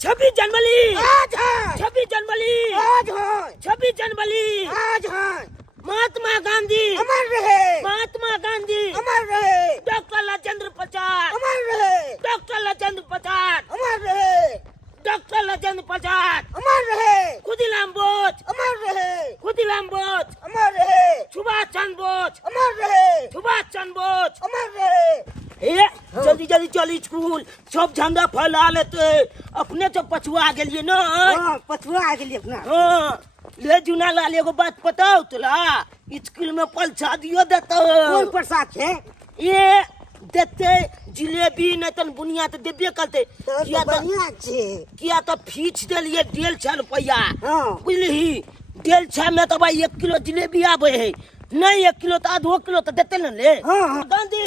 26 जनवरी आज है, 26 जनवरी आज है, 26 जनवरी आज है। महात्मा गांधी अमर रहे, महात्मा गांधी अमर रहे, डॉक्टर राजेंद्र प्रसाद अमर रहे, डॉक्टर राजेंद्र प्रसाद अमर रहे, डॉक्टर राजेंद्र प्रसाद अमर रहे, खुदीराम बोस अमर रहे, खुदीराम बोस अमर रहे, सुभाष चंद्र बोस अमर रहे, सुभाष चंद्र बोस अमर रहे। ए जल्दी जल्दी चल स्कूल सब झंडा फैला लेते अपने तो पछुआ गेलिए ना हाँ, पछुआ आ गेली अपना। हाँ ले जुना लाल एगो बात पता हो तोला स्कूल में परीक्षा दियो देते कौन प्रसाद है? ये देते जिलेबी नहीं तो बुनिया तो देबे करते तो बढ़िया छे। किया तो फीस देलिए 1.5 रुपया हाँ। बुझली 1.5 में तो भाई 1 किलो जिलेबी आवे है नहीं 1 किलो तो आधो किलो तो देते न ले हाँ, हाँ। गांधी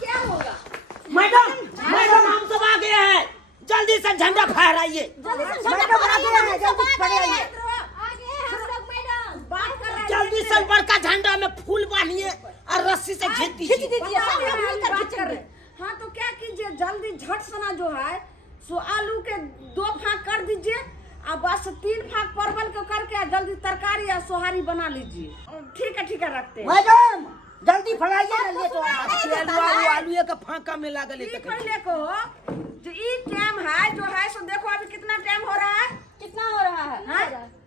क्या होगा? मैडम मैडम हम सब आ गए हैं जल्दी से झंडा फहराइए जल्दी से बड़का झंडा में फूल बांधिए और रस्सी से खींच दीजिए हाँ तो क्या कीजिए जल्दी झट सना जो है सो आलू के 2 फाँक कर दीजिए और बस 3 फाँक परवल को करके जल्दी तरकारी या सोहारी बना लीजिए। ठीक है रखते हैं। मैडम जल्दी फड़ाइए ना ले तो आलू का फांका में लागल है पहले को जो ई टाइम है जो है सो देखो अभी कितना टाइम हो रहा है। कितना हो रहा है? हाँ?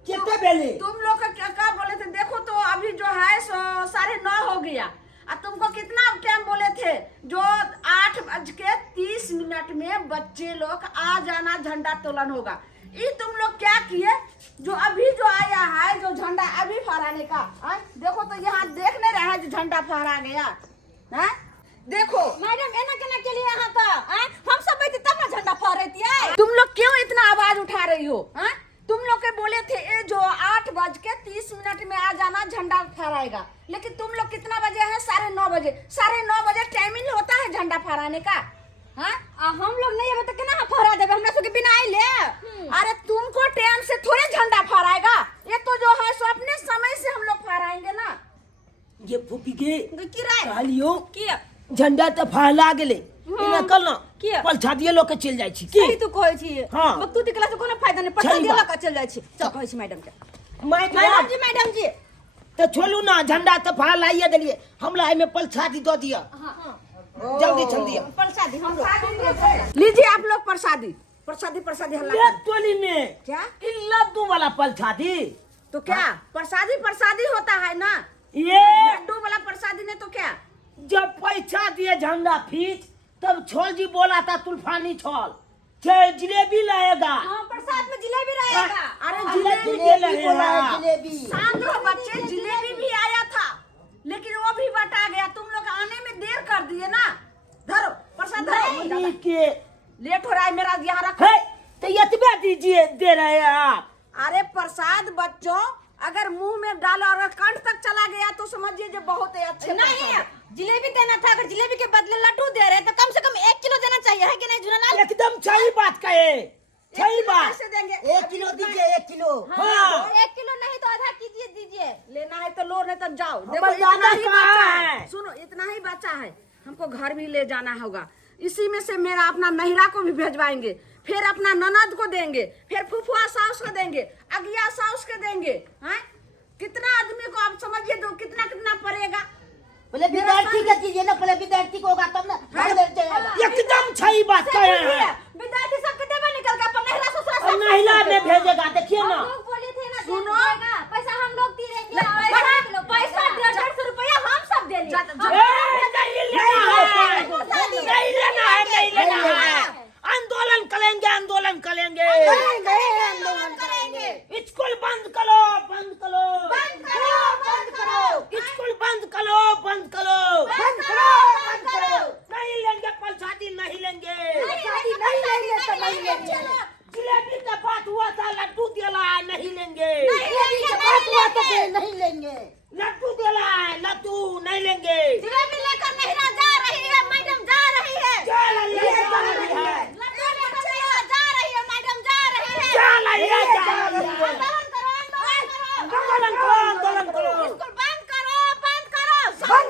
कितने बेले तुम लोग का क्या बोले थे देखो तो अभी जो है सो 9:30 हो गया और तुमको कितना टाइम बोले थे जो 8:30 में बच्चे लोग आ जाना झंडा तोलन होगा। ये तुम लोग क्या किए जो अभी जो आया है जो झंडा अभी फहराने का देखो तो यहाँ देख नहीं रहा है जो झंडा फहरा गया है देखो मैडम एना केना के लिए यहाँ पर हम सब बैठे तब ना झंडा फहराती है। तुम लोग क्यों इतना आवाज उठा रही हो? तुम लोग के बोले थे ये जो 8:30 में आ जाना झंडा फहराएगा लेकिन तुम लोग कितना बजे हैं? 9:30 बजे। 9:30 बजे टाइमिंग होता है झंडा फहराने का। हम लोग नहीं अब तक केना फहरा देबे हमरा सब के बिना आइले। अरे तुमको टाइम से थोड़े झंडा फहराएगा ये तो जो है सो अपने समय से हम लोग फहराएंगे ना। ये फूफी के की राय कहलियो की झंडा तो फहला गेले इने कल ना किया? पलछा दिए लोग के चल जाय छी की सही तू कहै छी। हाँ। मग तू तिकला से कोनो फायदा नहीं पटल सही दिला बात। का चल जाय छी। चल कहै छी मैडम के मैडम जी तो छोड़ू ना झंडा तो फहलाइए दिलिए हमला में पलछा दी दो दिया जल्दी जल्दी प्रसादी हम लोग लीजिए आप लोग प्रसादी हल्ला ये टोली में क्या लड्डू वाला पलछा दी तो क्या प्रसादी होता है ना ये लड्डू वाला प्रसादी ने तो क्या जब पैसा दिए झंडा फीस तब छोल जी बोला था तूफानी छोल जिलेबी लाएगा। हां प्रसाद में जिलेबी रहेगा। अरे जिलेबी बोला है, जिलेबी। शांत हो बच्चे जिलेबी भी आया था लेकिन वो भी बटा गया। तुम लोग आने में देर कर दिए ना। धरो प्रसाद धरो के लेट हो रहा है मेरा यहाँ रखो। है तो यतबे दीजिए दे रहे हैं आप। अरे प्रसाद बच्चों अगर मुंह में डाला और कंठ तक चला गया तो समझिए जो बहुत ही अच्छे नहीं जिलेबी देना था। अगर जिलेबी के बदले लड्डू दे रहे तो कम से कम 1 किलो देना चाहिए है कि नहीं झूलालाल? एकदम सही बात कहे सही बात। कैसे देंगे? 1 किलो दीजिए 1 किलो। हाँ 1 किलो नहीं तो आधा कीजिए दीजिए। लेना है तो लो नहीं तो जाओ। हमारा देखो इतना जाना ही कहाँ बचा है? है। सुनो इतना ही बचा है हमको घर भी ले जाना होगा। इसी में से मेरा अपना नहिरा को भी भेजवाएंगे फिर अपना ननद को देंगे फिर फुफुआ साउस को देंगे अगिया साउस को देंगे। हैं कितना आदमी को आप समझिए तो कितना पड़ेगा। पहले विद्यार्थी का कीजिए ना, पहले विद्यार्थी को होगा तब ना घर ले जाएगा। एकदम सही बात कहे हैं। विद्यार्थी सब के देबे निकल के अपन नहिला ससुरा सब महिला में भेजेगा देखिए ना। हम लोग बोले थे ना सुनो। देगा पैसा हम लोग दे देंगे। पैसा 150 रुपया हम सब दे नहीं लेना है आंदोलन करेंगे स्कूल बंद करो स्कूल बंद करो नहीं लेंगे प्रसादी नहीं लेंगे। जिलेबी का बात हुआ था लड्डू दिला है नहीं लेंगे। नहीं लेंगे। लड्डू दिला है लड्डू नहीं लेंगे। जिलेबी लेकर नहिरा जा रही है मैडम जा रही है। चल आइए जा रही है लड्डू लेकर नहिरा जा रही है मैडम जा रही है। चल आइए जा रही है। आंदोलन करो आंदोलन करो स्कूल बंद करो बंद करो बंद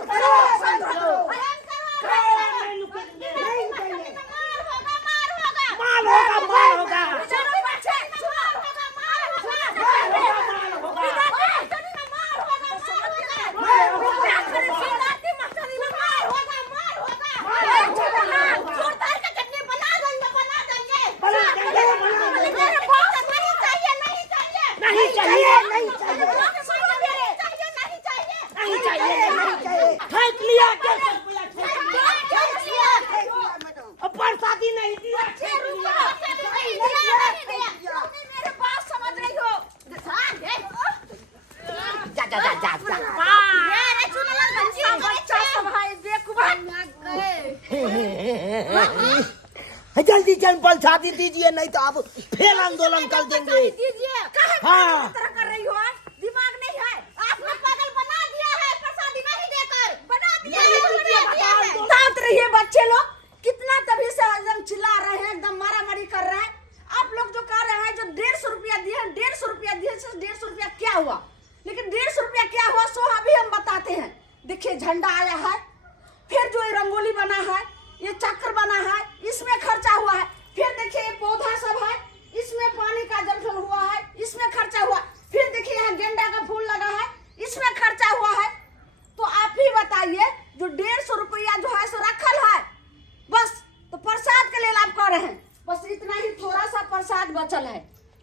करो। नहीं रुकेंगे। माल होगा, माल होगा। चलो बच्चे, नहीं चाहिए, नहीं चाहिए। फेंक लिया क्या? अब बरसाती नहीं दिया। मेरे बात समझ रही हो? जा जा जा जा जा। बच्चा सब है, बेकुबा। जल्दी जल्द बरसाती दीजिए, नहीं तो आप फिर आंदोलन कर देंगे। हाँ। तरह कर रही हो? दिमाग नहीं है? आपने पागल बना दिया है, प्रसादी नहीं देकर बना दिया है। दांत रहिए बच्चे लोग, कितना तभी से एकदम चिल्ला रहे हैं, एकदम मारामारी कर रहे हैं। आप लोग जो कह रहे हैं, जो 150 रुपया दिए, 150 रुपया दिए, 150 रुपया क्या हुआ? लेकिन 150 रुपया क्या हुआ सो अभी हम बताते हैं। देखिए झंडा आया है, फिर जो ये रंगोली बना है, ये चक्कर बना है, इसमें खर्चा हुआ है। फिर देखिए ये पौधा सब है, इसमें पानी का जल हुआ है, इसमें खर्चा हुआ। फिर देखिए यहाँ गेंदा का फूल लगा है, इसमें खर्चा हुआ है। तो आप ही बताइए, जो 150 रुपया जो है सो रखल है, बस तो प्रसाद के लिए आप कह रहे हैं, बस इतना ही थोड़ा सा प्रसाद बचल है।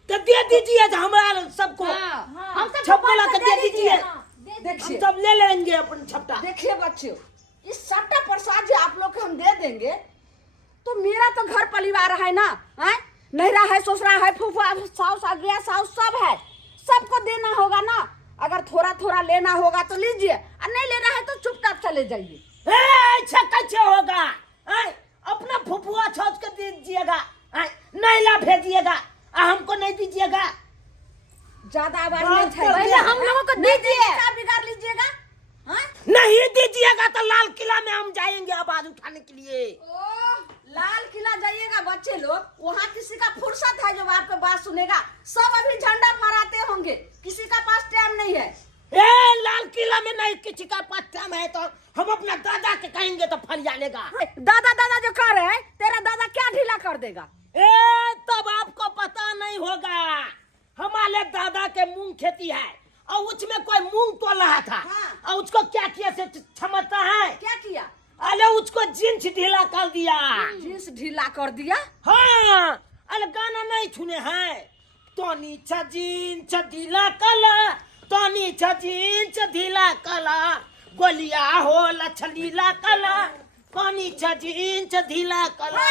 तो दे दीजिए हमारा सबको। हम सब छप्पला का दे दीजिए, हम देखिए सब ले लेंगे अपन छपटा। देखिए बच्चों, इस सबका प्रसाद जो आप लोग को हम दे देंगे, तो मेरा तो घर परिवार है ना, है नहरा है, ससुरा है, फूफा, साउस आ गया, साउस सब है, सबको देना होगा ना। अगर थोड़ा थोड़ा लेना होगा तो लीजिए, और नहीं लेना है तो चुपचाप चले जाइए। अच्छा कैसे होगा? अपना फुफुआ छोड़ के दीजिएगा, नहीं ला भेजिएगा, हमको नहीं दीजिएगा। ज्यादा आवाज बात नहीं कर पहले दिया। हम लोगों को दीजिए, क्या बिगाड़ लीजिएगा? हाँ? नहीं दीजिएगा तो लाल किला में हम जाएंगे आवाज उठाने के लिए। ओह, लाल किला जाइएगा बच्चे लोग, वहाँ किसी का फुर्सत है जो आपका बात सुनेगा? सब अभी झंडा फहराते होंगे, किसी का पास टाइम नहीं है। लाल किला में नहीं किसी का पास टाइम है तो हम अपना दादा के कहेंगे तो फरिया लेगा। दादा दादा जो कर रहे हैं, तेरा दादा क्या ढीला कर देगा? तब आपको पता नहीं होगा, हमारे दादा के मूंग खेती है और उसमें कोई मूंग तोड़ रहा था। हाँ। और उसको क्या किया से समझता है? क्या किया? अरे उसको जींस ढीला कर दिया। जींस ढीला कर दिया? हाँ, अरे गाना नहीं सुने हैं? तो नीचा जींस ढीला कला, तो नीचा जींस ढीला कला, गोलिया हो लछलीला कला, तो नीचा जींस ढीला कला।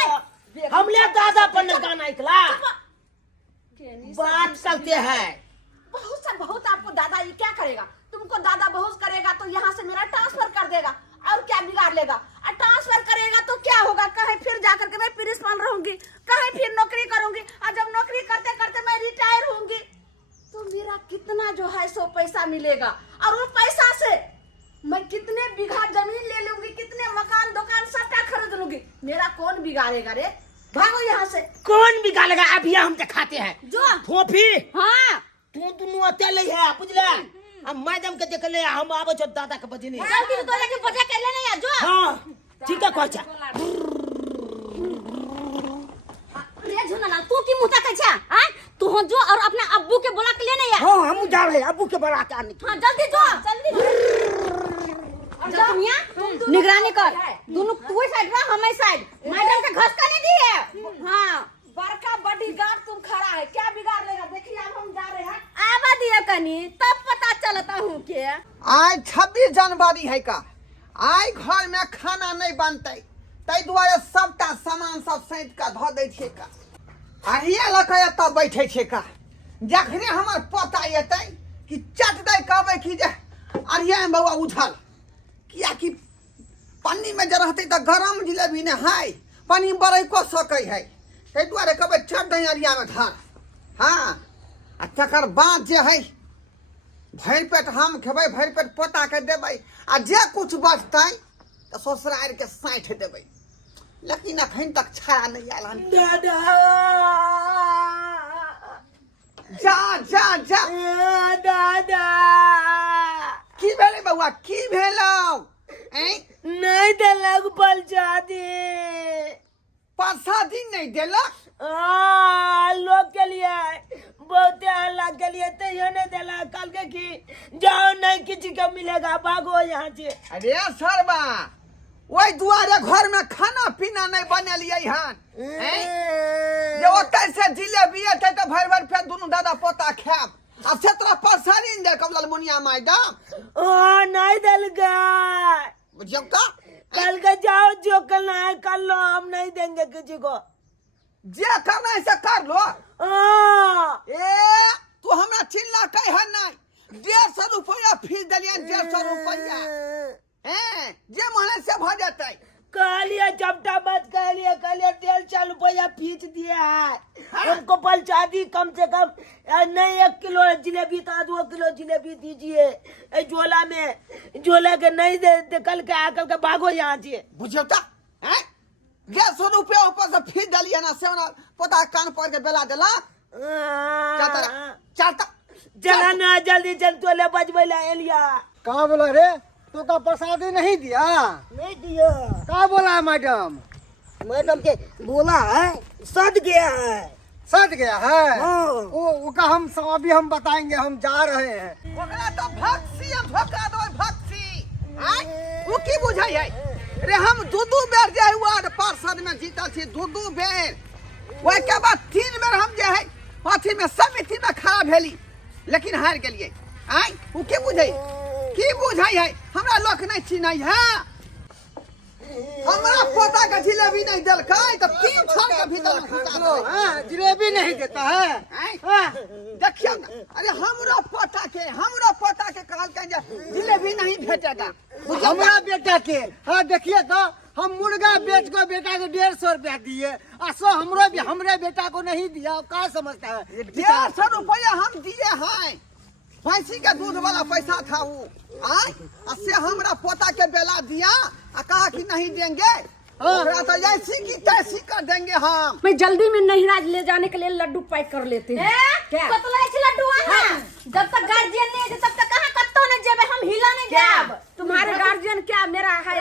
हमले दादा पर न गाना इकला बात करते हैं। बहुत आपको दादा ये क्या करेगा? तुमको दादा बहुत करेगा तो यहाँ से मेरा ट्रांसफर कर देगा, और क्या बिगाड़ लेगा? और ट्रांसफर करेगा तो क्या होगा? कहीं फिर जाकर के मैं प्रिंसिपल रहूंगी, कहीं फिर नौकरी करूंगी, और जब नौकरी करते करते मैं रिटायर होंगी तो मेरा कितना जो है सो पैसा मिलेगा, और वो पैसा से मैं कितने बीघा जमीन ले लूंगी, कितने मकान दुकान सबका खरीद लूंगी। मेरा कौन बिगाड़ेगा रे? भागो यहाँ से। कौन बिगाड़ेगा? अभी हम दिखाते हैं। जो फोफी हाँ तू दोनों अकेले है, बुझले? अब मैडम के देख ले, हम आवे छो दादा के बजनी। जल्दी तो लेके बजा कर लेना यार जो। हाँ ठीक है कोचा। रे झुना तू की मुंह तक छा? हां तू हो जो और अपने अब्बू के बुला के लेना यार। हाँ हम जा रहे हैं अब्बू के बड़ा के आने। हां जल्दी जो दुनिया निगरानी कर। दोनों तू साइड रहा, हम साइड। मैडम के घस का नहीं दी है। हां बड़का बॉडीगार्ड तुम खड़ा है, क्या बिगाड़ लेगा? देखिए अब हम जा रहे हैं। आवा दिया कनी तब पता चलता हूँ के आज 26 जनवरी है का, आई घर में खाना नहीं बनते, तै दुआरे सबटा सामान सब सैंत का धो दै छे का। अरिया लके एतऽ बैठे छे का, जखने हमर पता एतै कि चट दै कहबै कि जे अरिया में बउआ उझल, किया कि पन्नी में जे रहतै तऽ गरम जिलेबी ने है, पन्नी बरैको सकै है, तै दुआरे कहबै चट दै अरिया में धर। हाँ आ तकर बाद जे है भरि पेट हम खेबै, भरि पेट पोता के देबै, आ जे कुछ बचतै तऽ ससुरारि के साँठि देबै। लेकिन अखन तक छाया नहीं आयल हन। दादा जा जा जा। दादा की भेलै बउआ, की भेलौ? नहीं देलक बलजा दे। प्रसादी नहीं देलक। लोग के लिए बहुते हल्ला के लिए तैयो नहीं देला, कल के की जाओ नहीं किसी को मिलेगा, भागो यहाँ से। अरे सरबा वही दुआरे घर में खाना पीना नहीं बनेलिए हन जे ओतै से जिलेबी एतै तो भर भर फेर दुनू दादा पोता खाब। अब से तोरा प्रसादी नहीं दे कमल मुनिया मैडम। नहीं दिल बुझियो का कल के जाओ, जो करना है कर लो, हम नहीं देंगे किसी को। जे करना है से कर लो। ए तू हमरा चिल्ला कह हन नहीं, 150 रुपया फीस दलियन, 150 रुपया जे मने से भ जाते। कहलिए चपटा मत कहलिए 150 रुपया फीस दिया है हमको, पलचा दी कम से कम नहीं 1 किलो जिलेबी था, 2 किलो जिलेबी दीजिए झोला में, झोला के नहीं दे कल के आकर के भागो यहाँ से। बुझियो ता 150 रुपया ऊपर से फीस दलिए ना, से पता कान पर के बेला देला। चाहता चला ना जल्दी चल, तोले बजबै ला एलिया। कहाँ बोला रे, तो का प्रसादी नहीं दिया? नहीं दिया कहाँ बोला है मैडम? मैडम के बोला है सद गया है। सज गया है? हाँ। वो का हम अभी हम बताएंगे, हम जा रहे हैं। ओकरा तो भक्सी धोखा दो भक्सी वो की बुझाई है रे। हम दू बेर जे हुआ पार्षद में जीतल छी, दू बेर, ओहि के बाद 3 बेर हम जे है पार्टी में समिति में खड़ा भेली, लेकिन हार गेलिए। वो की बुझाई, की बुझाई है हमरा लोक नहीं चिन्है है। हमरा पोता के जिलेबी नहीं देलकै तो 3 साल के भीतर में घुसा दो। जिलेबी नहीं देता है? देखियो ना, अरे हमरा पोता के कहलकै जे जिलेबी नहीं भेटेगा। हमारा बेटा के, हाँ देखिए तो हम मुर्गा बेच को बेटा को 150 रुपया दिए, हमरे बेटा को नहीं दिया। क्या समझता है? 150 रुपया हम दिए हैं, भैंसी के दूध वाला पैसा था वो। से हमरा पोता के बेला दिया आ कहा कि नहीं देंगे, तो ऐसी की तैसी कर देंगे हम। मैं जल्दी में नहिराज ले जाने के लिए लड्डू पैक कर लेते हैं। क्या? लड्डू जब तक गार्जियन नहीं है तब तक कहाँ कत्तो नहीं जेबे, हम हिला नहीं जाब। तुम्हारे गार्जियन क्या मेरा है?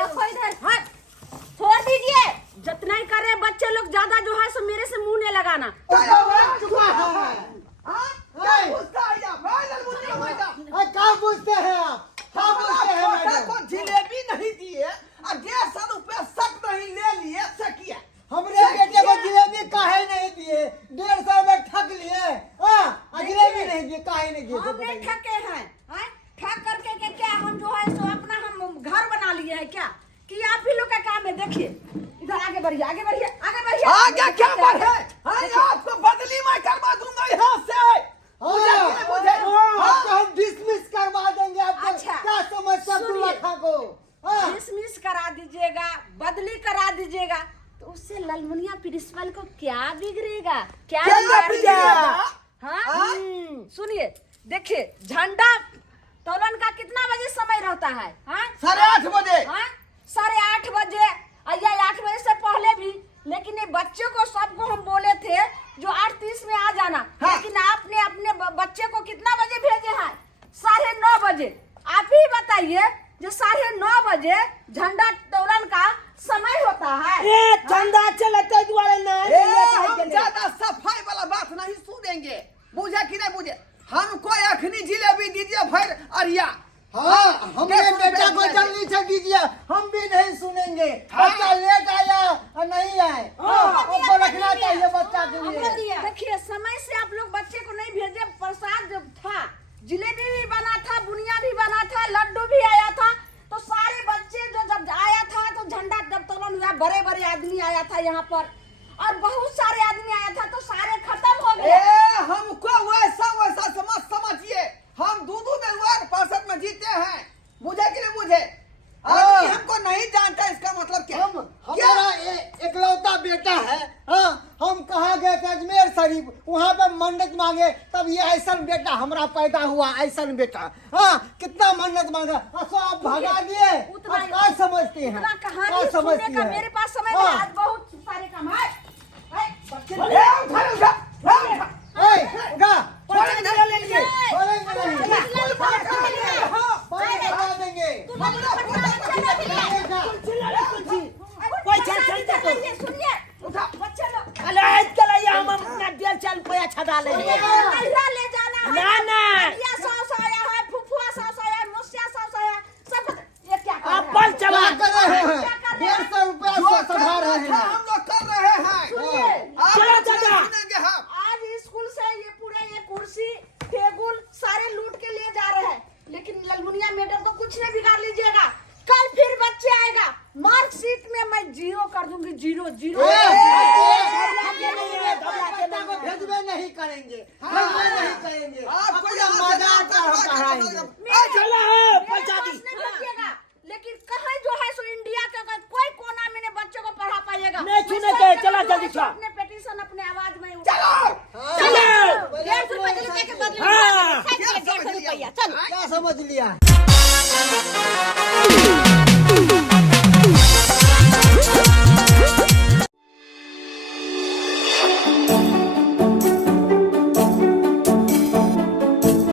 छोड़ दीजिए, जितना ही करे बच्चे लोग ज्यादा जो है सो मेरे से मुंह नहीं लगाना। क्या पूछते हैं आप? को जिलेबी नहीं दिए और 150 रुपया सक नहीं ले लिए, सकिया हमरे बेटे को जिलेबी काहे नहीं दिए? 150 में ठग लिए, जिलेबी नहीं दिए, काहे नहीं दिए? हम नहीं ठगे हैं, ठग करके के क्या हम जो है सो अपना हम घर बना लिए हैं क्या? कि आप भी लोग का काम है। देखिए इधर आगे बढ़िए, आगे बढ़िए, आगे बढ़िए। आगे क्या बढ़े? आपको बदली मैं करवा दूंगा यहाँ से। आपको हम डिसमिस करवा देंगे। आपको अच्छा, क्या समस्या दुल्हा को? डिसमिस करा दीजिएगा, बदली करा दीजिएगा, तो उससे ललमुनिया प्रिंसिपल को क्या बिगड़ेगा? क्या बिगड़ेगा? हाँ सुनिए, देखिए झंडा तोलन का कितना बजे समय रहता है? 8:30 बजे। 8:30 बजे, 8 बजे से पहले भी। लेकिन ये बच्चे को सबको हम बोले थे जो 8:30 में आ जाना, लेकिन आपने अपने बच्चे को कितना बजे भेजे हैं? 9:30 बजे। आप ही बताइए, जो 9:30 बजे झंडा तोलन का समय होता है। झंडा चलते द्वारा हम ज्यादा सफाई वाला बात नहीं सुनेंगे, बुझे कि नहीं बुझे? हमको अखनी जिलेबी दीजिए भर अरिया। हाँ, हमारे बेटा को जल्दी से दीजिए, हम भी नहीं सुनेंगे। बच्चा लेट आया और नहीं आए, आपको रखना चाहिए बच्चा के लिए। देखिए समय से आप लोग बच्चे को नहीं भेजे। प्रसाद जब था, जिलेबी भी बना था, बुनिया भी बना था, लड्डू भी आया था, तो सारे बच्चे जो जब आया था तो झंडा जब तोलन हुआ, बड़े बड़े आदमी आया था यहाँ पर, और बहुत सारे आदमी आया था, तो सारे खत्म हो गए। हमको वैसा समझिए, हम दो दिन पार्षद में जीते हैं, बुझे कि नहीं बुझे? हमको नहीं जानता इसका मतलब क्या? हमारा इकलौता बेटा है। हम कहाँ गए थे अजमेर शरीफ, वहाँ पे मन्नत मांगे, तब ये ऐसा बेटा हमारा पैदा हुआ, ऐसा बेटा। कितना मन्नत मांगा, आप भगा दिए। क्या समझते हैं? क्या समझती है? मेरे पास समय नहीं, आज बहुत सारे काम है। निकाले हैं। नहिरा ले जाना है। ना, ना। भैया सास आया है, फुफुआ सास आया है, मुस्या सास आया है, सब ये क्या कर रहे हैं? अपन चला क्या कर रहे हैं? क्या कर रहे हैं? 150 रुपया जो से सधा रहे करना था हैं। हम लोग कर रहे हैं। सुनिए, आप चलो, लोग चलो। सुनेंगे हम। आज स्कूल से ये पूरे ये कुर्सी टेबुल सारे लूट के ले जा रहे हैं, लेकिन ललमुनिया मैडम को कुछ नहीं बिगाड़ लीजिएगा। कल फिर बच्चे आएगा, मार्कशीट में मैं 0 कर दूंगी, 0 0। भेजबे नहीं करेंगे, भेजबे नहीं करेंगे। आपको अपना यहाँ से मजाक का हम पढ़ाएंगे। चला पहुंचा दी। नहीं बचिएगा, लेकिन कहीं जो है सो इंडिया के अगर कोई कोना में ने बच्चों को पढ़ा पाएगा। नहीं छूने के, चला जल्दी से। अपने पिटीशन अपने आवाज में उठा। चलो 150 रुपया देने के बदले में हाँ। साइड में 150 रुपया चल। क्या समझ लिया?